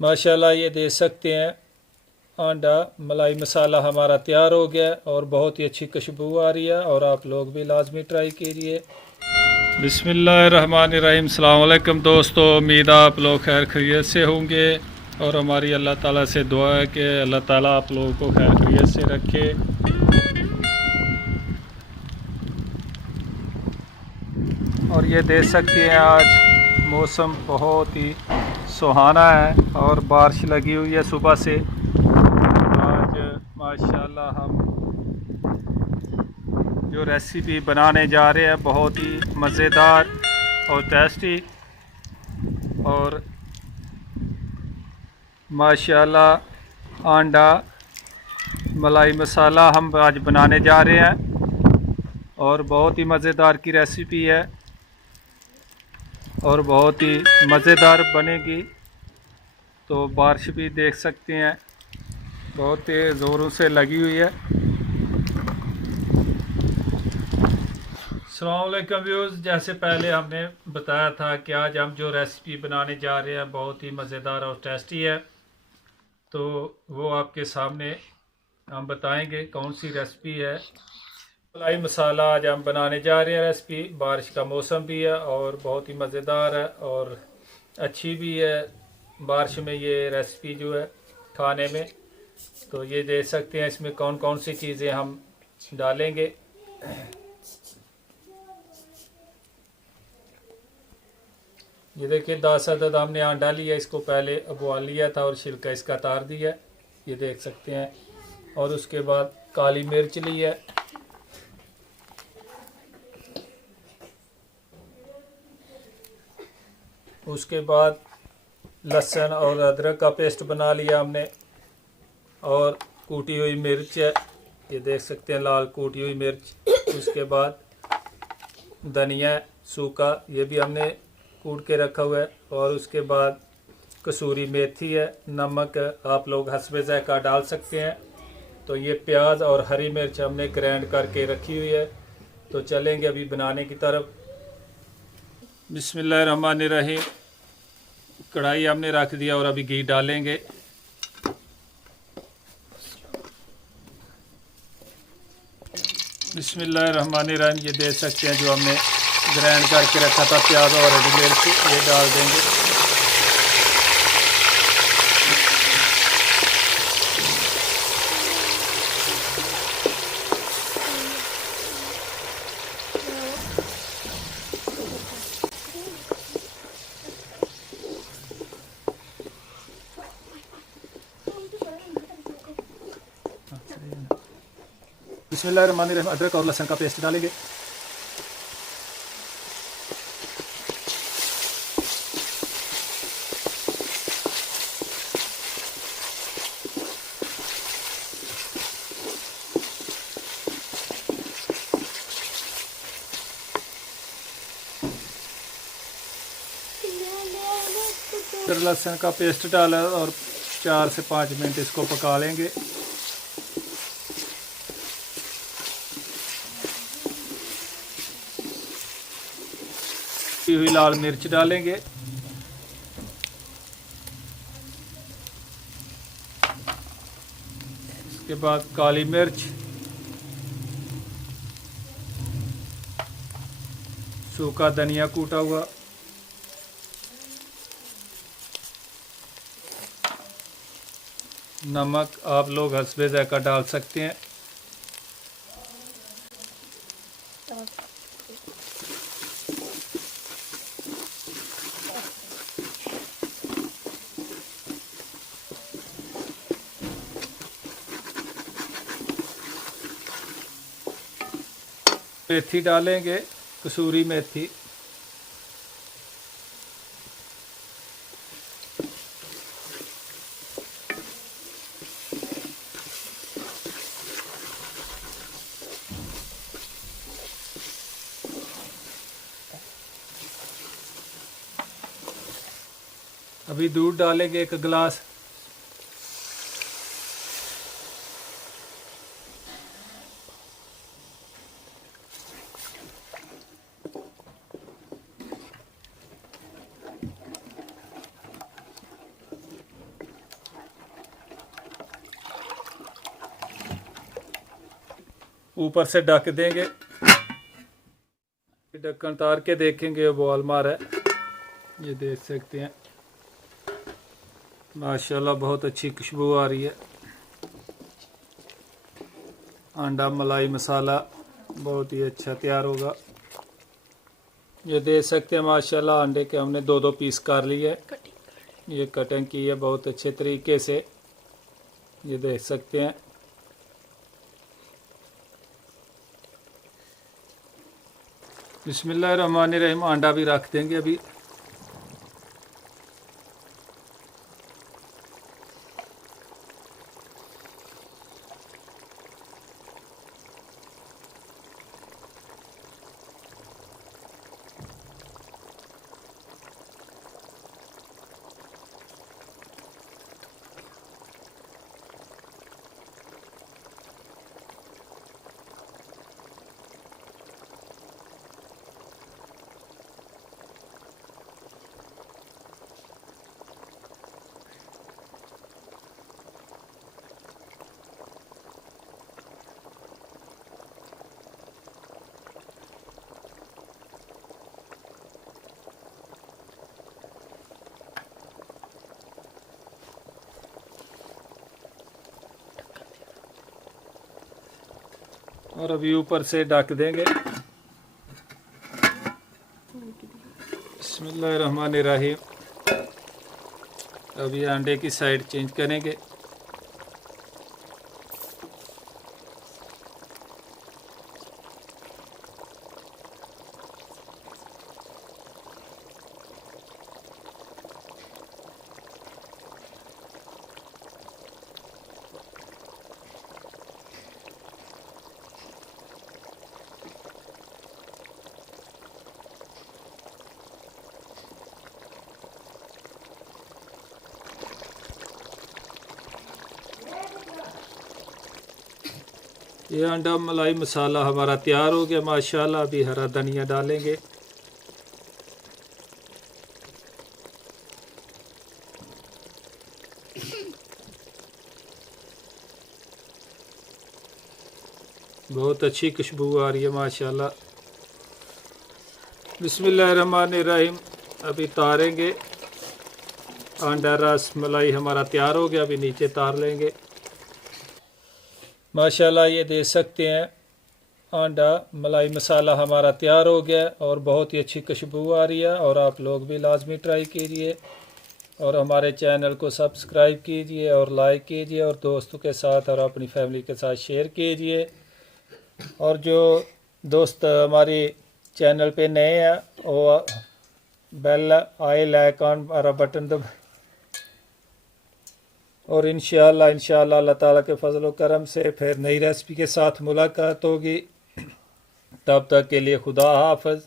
माशाल्लाह ये देख सकते हैं अंडा मलाई मसाला हमारा तैयार हो गया और बहुत ही अच्छी खुशबू आ रही है और आप लोग भी लाजमी ट्राई कीजिए। बिस्मिल्लाहिर्रहमानिर्रहीम। अस्सलाम वालेकुम दोस्तों, उम्मीद आप लोग खैर खैरियत से होंगे और हमारी अल्लाह ताला से दुआ है कि अल्लाह ताला आप लोगों को खैर खैरियत से रखे। और ये देख सकते हैं आज मौसम बहुत ही सुहाना है और बारिश लगी हुई है सुबह से। आज माशाल्लाह हम जो रेसिपी बनाने जा रहे हैं बहुत ही मज़ेदार और टेस्टी और माशाल्लाह अंडा मलाई मसाला हम आज बनाने जा रहे हैं और बहुत ही मज़ेदार की रेसिपी है और बहुत ही मज़ेदार बनेगी। तो बारिश भी देख सकते हैं बहुत तेज़ ज़ोरों से लगी हुई है। अस्सलाम वालेकुम व्यूज़, जैसे पहले हमने बताया था कि आज हम जो रेसिपी बनाने जा रहे हैं बहुत ही मज़ेदार और टेस्टी है, तो वो आपके सामने हम बताएंगे कौन सी रेसिपी है। मलाई मसाला आज हम बनाने जा रहे हैं रेसिपी। बारिश का मौसम भी है और बहुत ही मज़ेदार है और अच्छी भी है बारिश में ये रेसिपी जो है खाने में। तो ये देख सकते हैं इसमें कौन कौन सी चीज़ें हम डालेंगे। ये देखिए 10 अदद हमने अंडा लिया, इसको पहले उबाल लिया था और छिलका इसका तार दिया, ये देख सकते हैं। और उसके बाद काली मिर्च ली है, उसके बाद लहसुन और अदरक का पेस्ट बना लिया हमने और कूटी हुई मिर्च है, ये देख सकते हैं लाल कूटी हुई मिर्च। उसके बाद धनिया सूखा, ये भी हमने कूट के रखा हुआ है। और उसके बाद कसूरी मेथी है, नमक आप लोग हस्बे ज़ायक़ा डाल सकते हैं। तो ये प्याज और हरी मिर्च हमने ग्राइंड करके रखी हुई है। तो चलेंगे अभी बनाने की तरफ। बिस्मिल्लाहिर्रहमानिर्रहीम। कढ़ाई हमने रख दिया और अभी घी डालेंगे। बिस्मिल्लाहिर्रहमानिर्रहीम। ये देख सकते हैं जो हमने ग्राइंड करके रखा था प्याज और हरी मिर्च, ये डाल देंगे। बिस्मिल्लाहिर्रहमानिर्रहीम। अदरक और लहसुन का पेस्ट डालेंगे। फिर लहसुन का पेस्ट डाला और 4 से 5 मिनट इसको पका लेंगे। हुई लाल मिर्च डालेंगे। इसके बाद काली मिर्च, सूखा धनिया कूटा हुआ, नमक आप लोग हस्बे ज़ायक़ा डाल सकते हैं। मेथी डालेंगे, कसूरी मेथी। अभी दूध डालेंगे 1 गिलास। ऊपर से ढक देंगे। ढक्कन उतार के देखेंगे बॉल मार है, ये देख सकते हैं माशाल्लाह बहुत अच्छी खुशबू आ रही है। अंडा मलाई मसाला बहुत ही अच्छा तैयार होगा। ये देख सकते हैं माशाल्लाह अंडे के हमने 2-2 पीस कर लिए, ये कटिंग की है बहुत अच्छे तरीके से, ये देख सकते हैं। बिस्मिल्लाहिर्रहमानिर्रहीम। अंडा भी रख देंगे अभी। और अभी ऊपर से ढक देंगे। बिस्मिल्लाहिर्रहमानिर्रहीम। अभी अंडे की साइड चेंज करेंगे। ये अंडा मलाई मसाला हमारा तैयार हो गया माशाल्लाह। अभी हरा धनिया डालेंगे। बहुत अच्छी खुशबू आ रही है माशाल्लाह। बिस्मिल्लाहिर्रहमानिर्रहीम। अभी तारेंगे। अंडा रस मलाई हमारा तैयार हो गया, अभी नीचे तार लेंगे। माशाल्लाह ये देख सकते हैं अंडा मलाई मसाला हमारा तैयार हो गया और बहुत ही अच्छी खुशबू आ रही है। और आप लोग भी लाजमी ट्राई कीजिए और हमारे चैनल को सब्सक्राइब कीजिए और लाइक कीजिए और दोस्तों के साथ और अपनी फैमिली के साथ शेयर कीजिए। और जो दोस्त हमारे चैनल पे नए हैं वो बेल आइकन वाला बटन दब और इंशाअल्लाह अल्लाह ताला के फजल व करम से फिर नई रेसिपी के साथ मुलाकात होगी। तब तक के लिए खुदा हाफ़िज़।